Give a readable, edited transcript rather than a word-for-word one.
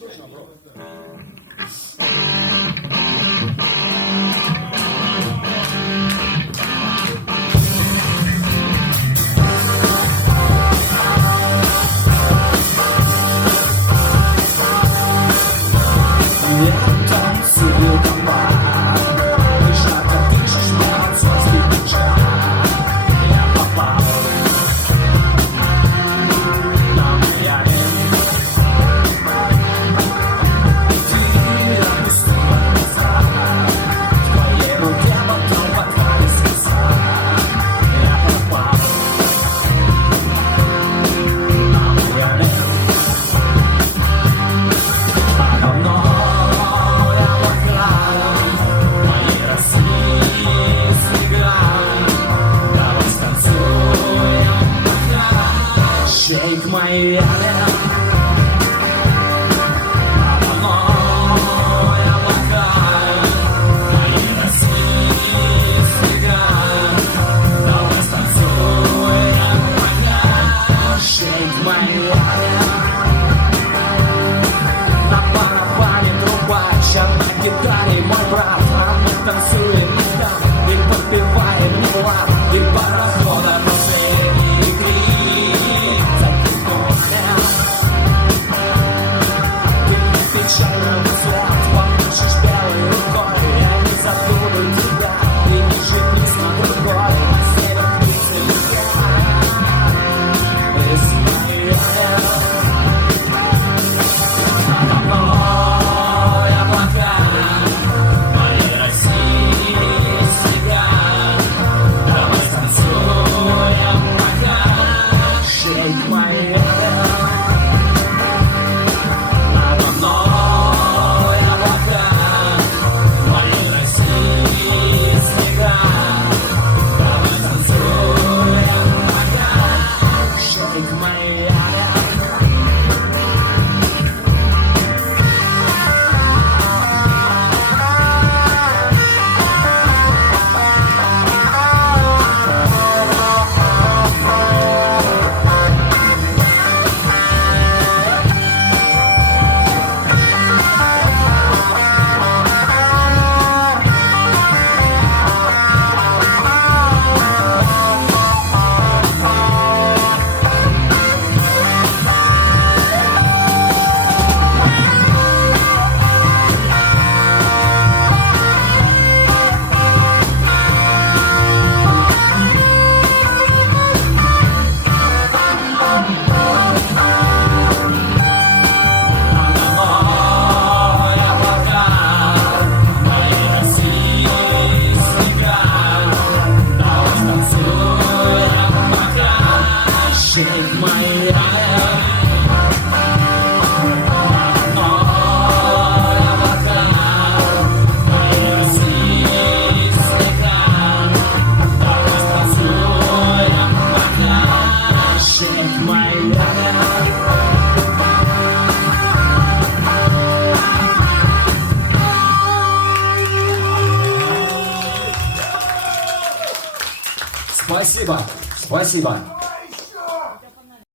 Shake my hand. Гитаре мой брат, а мы танцуем и подпеваем мила, и парохода последний крик затихает. Ты печально взгляд, помашешь белой рукой, я не забуду тебя, и не женись на другой, на север птицы летят, и смеются. Спасибо, спасибо.